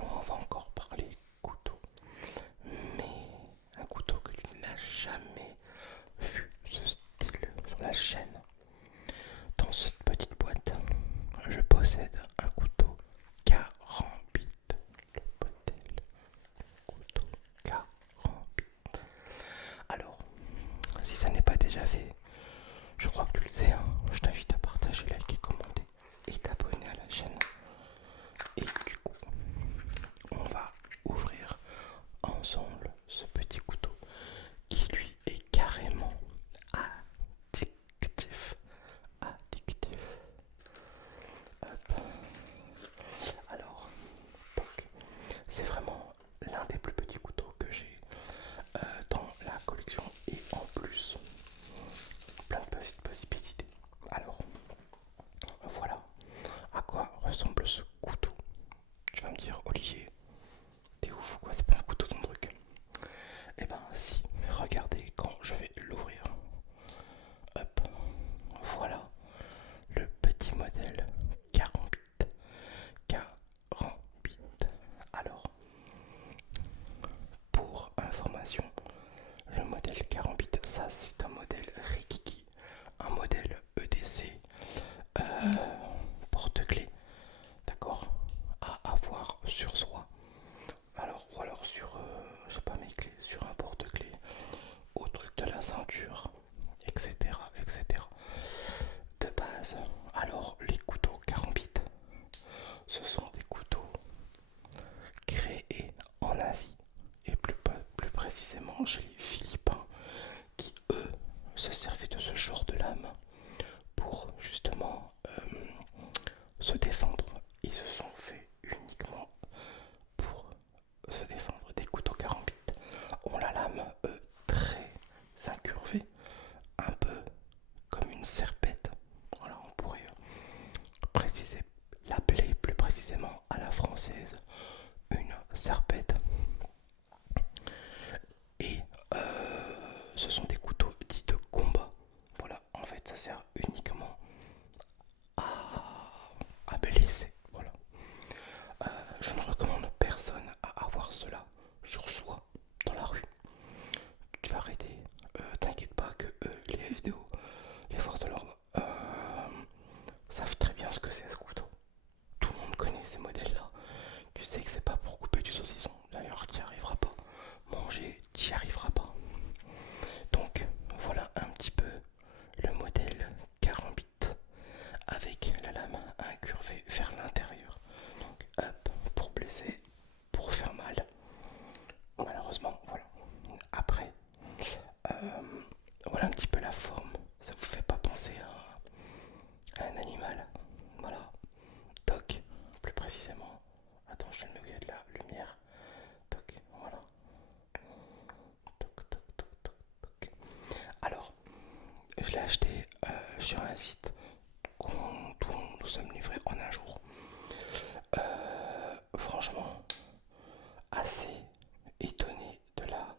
on va encore parler couteau, mais un couteau que tu n'as jamais vu ce style sur la chaîne. Dans cette petite boîte, je possède un couteau carambite. Le modèle couteau carambite. Alors, si ça n'est pas déjà fait, je crois que tu le sais, hein, je t'invite à partager, liker, commenter et t'abonner à la chaîne. Et du coup, on va ouvrir ensemble ce petit couteau qui lui est carrément addictif. Addictif. Hop. Alors, donc, c'est vraiment l'un des plus petits couteaux que j'ai dans la collection et en plus, plein de petites possibilités. Alors, voilà à quoi ressemble ce couteau. Tu vas me dire, Olivier, t'es ouf ou quoi, c'est pas un couteau ton truc. Eh ben si, regardez quand je vais l'ouvrir. Hop, voilà le petit modèle Carambit. Carambit. Alors, pour information, le modèle Carambit, ça c'est un modèle Rikiki, un modèle EDC porte-clés, d'accord, à avoir sur soi. Alors, ou alors sur, je sais pas, mes clés, sur un porte-clés, au truc de la ceinture, etc., etc. De base, alors les couteaux Carambit, ce sont des couteaux créés en Asie et plus précisément chez les Philippins qui eux se servaient de ce genre de lame pour justement se défendre. Ils se sont fait uniquement pour se défendre. Des couteaux Carambit ont la lame très incurvée, un peu comme une serpette. Voilà, on pourrait préciser, l'appeler plus précisément à la française une serpette. Et ce sont des couteaux dits de combat. Voilà, en fait, ça sert uniquement à blesser. Voilà. Je ne recommande personne à avoir cela sur soi dans la rue. Tu vas arrêter. T'inquiète pas que les FDO, les forces de l'ordre, savent très bien ce que c'est ce couteau. Tout le monde connaît ces modèles-là. Tu sais que c'est pas pour couper du saucisson. D'ailleurs, tu n'y arriveras pas. Manger, tu n'y arriveras pas. Donc, voilà un petit peu le modèle Carambit avec la lame incurvée vers l'intérieur. Donc, hop, pour blesser, pour faire mal. Malheureusement, voilà. Après, voilà un petit peu la forme. Ça vous fait pas penser à un animal. Voilà. Toc, plus précisément. Attends, je le mets où il y a de la lumière. Toc, voilà. Toc, toc, toc, toc, toc. Alors, je l'ai acheté sur un site dont nous sommes livrés en un jour. Franchement, assez étonné de la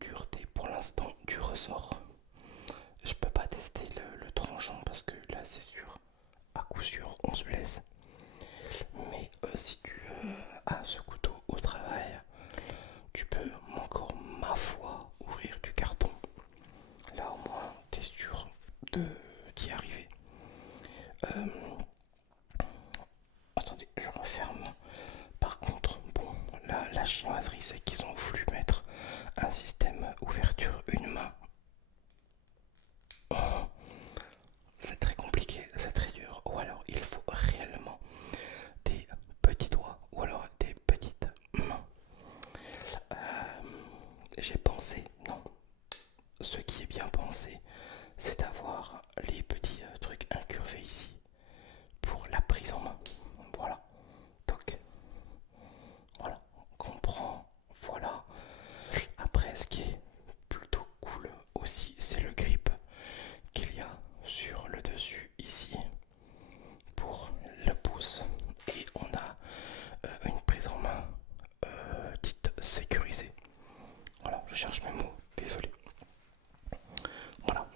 dureté pour l'instant du ressort. Je peux pas tester le tranchant parce que là c'est sûr, à coup sûr on se blesse. Mais si tu as ce couteau au travail, tu peux encore ma foi ouvrir du carton. Là au moins t'es sûr d'y arriver. Euh, Attendez, je referme. Par contre, bon, la chinoiserie c'est qu'ils ont voulu mettre un système ouverture une main. Oh, c'est très compliqué, c'est très dur. Ou alors il faut réellement des petits doigts ou alors des petites mains. J'ai pensé, non, ce qui est bien pensé, c'est d'avoir les petits trucs incurvés ici pour la prise en main. Voilà, donc voilà, on comprend, voilà. Après, ce qui est plutôt cool aussi, c'est le grip qu'il y a sur le dessus ici pour le pouce. Et on a une prise en main dite sécurisée. Voilà, je cherche mes mots, désolé. Voilà,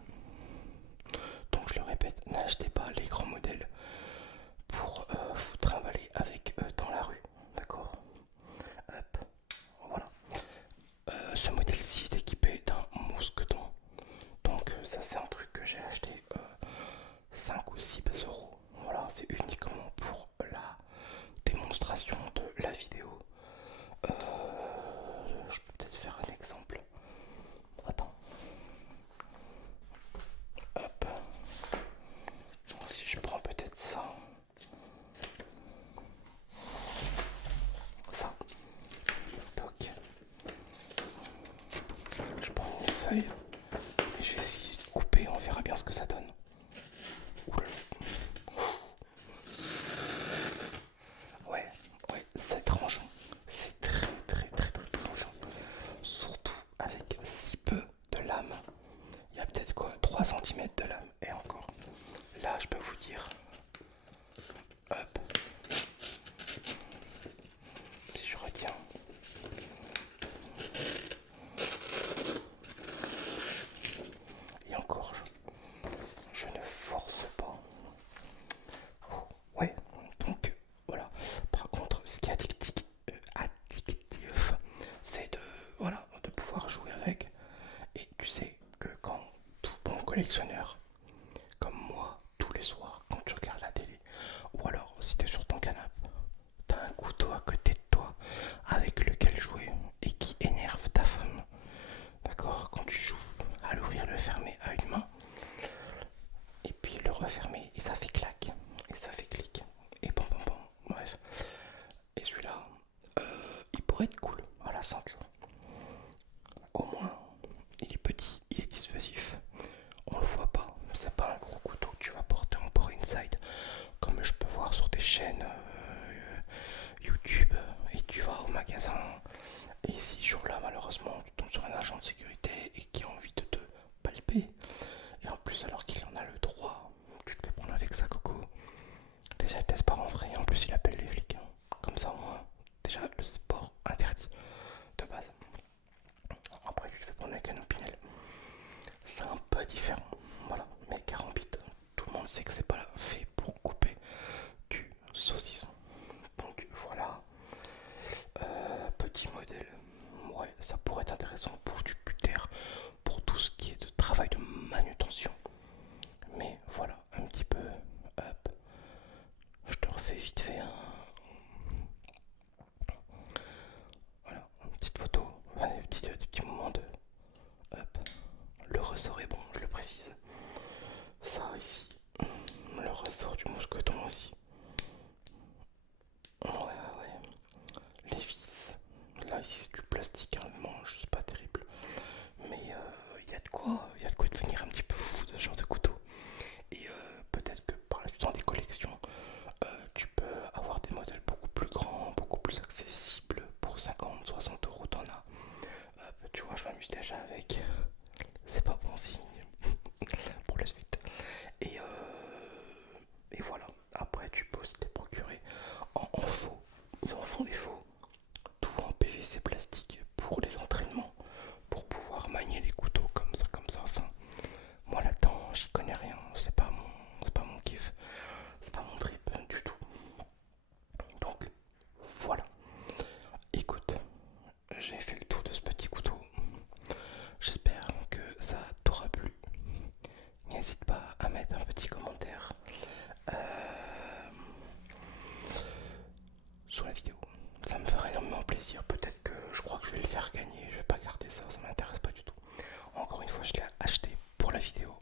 donc je le répète, n'achetez pas les grands modèles pour vous trimballer avec dans la rue, d'accord? feuille. Je vais essayer de couper, on verra bien ce que ça donne. Oula. Ouais, ouais, c'est tranchant. C'est très très très très tranchant. Surtout avec si peu de lame. Il y a peut-être quoi, 3 cm de lame et encore. Là, je peux vous dire. Hop. Si je retiens. Et encore, je ne force pas. Ouais, donc voilà. Par contre, ce qui est addictif, c'est de, voilà, de pouvoir jouer avec. Et tu sais que quand tout bon collectionneur, comme moi, tous les soirs, quand tu regardes la télé, ou alors si tu es sur ton canapé, tu as un couteau à côté de toi avec lequel jouer et qui énerve ta femme. D'accord? Quand tu joues à l'ouvrir, le fermer à une main, et puis le refermer, et ça fait clac, et ça fait clic, et pam pam pam, bref. Et celui-là, il pourrait être cool à la ceinture. Au moins, il est petit, il est dissuasif. On le voit pas, c'est pas un gros couteau que tu vas porter en port inside, comme je peux voir sur des chaînes YouTube, et tu vas au magasin. Et si jour-là, malheureusement, tu tombes sur un agent de sécurité et qui a envie de te palper, et en plus, alors qu'il en a le droit, tu te fais prendre avec ça, coco. Déjà, il te laisse pas rentrer, en plus, il appelle les flics. Comme ça, au moins, déjà, le sport interdit de base. Après, tu te fais prendre avec un opinel. C'est un peu différent, voilà. Mais carambite, tout le monde sait que c'est pas fait pour couper du saucisson. Donc voilà, petit modèle. Ouais, ça pourrait être intéressant pour du cutter, pour tout ce qui est de travail de manutention. Mais voilà, un petit peu. Hop, je te refais vite fait voilà, une petite photo, enfin, des petits moments de. Hop, le ressort est bon, je le précise. Ça ici, le ressort du mousqueton aussi. Ouais, ouais. Les vis, là ici c'est du plastique, hein, le manche, c'est pas terrible. Mais il y a de quoi, devenir un petit peu fou de ce genre de couteau. Et peut-être que par la suite dans des collections, tu peux avoir des modèles beaucoup plus grands, beaucoup plus accessibles. Pour 50, 60 euros, t'en as. Tu vois, je m'amuse déjà avec. C'est pas bon signe pour la suite. Et, et voilà. Après, tu peux aussi te procurer en faux. Ils en font des faux. Tout en PVC plastique pour les entraînements. Pour pouvoir manier les couteaux comme ça, comme ça. Enfin, moi là-dedans, j'y connais rien. C'est pas mon kiff. C'est pas mon trip du tout. Donc, voilà. Écoute, j'ai fait le tour de ce petit couteau. J'espère que ça t'aura plu. N'hésite pas à mettre un petit commentaire sous la vidéo. Ça me ferait énormément plaisir. Peut-être que je crois que je vais le faire gagner. Je vais pas garder ça, ça m'intéresse pas du tout. Encore une fois, je l'ai acheté pour la vidéo.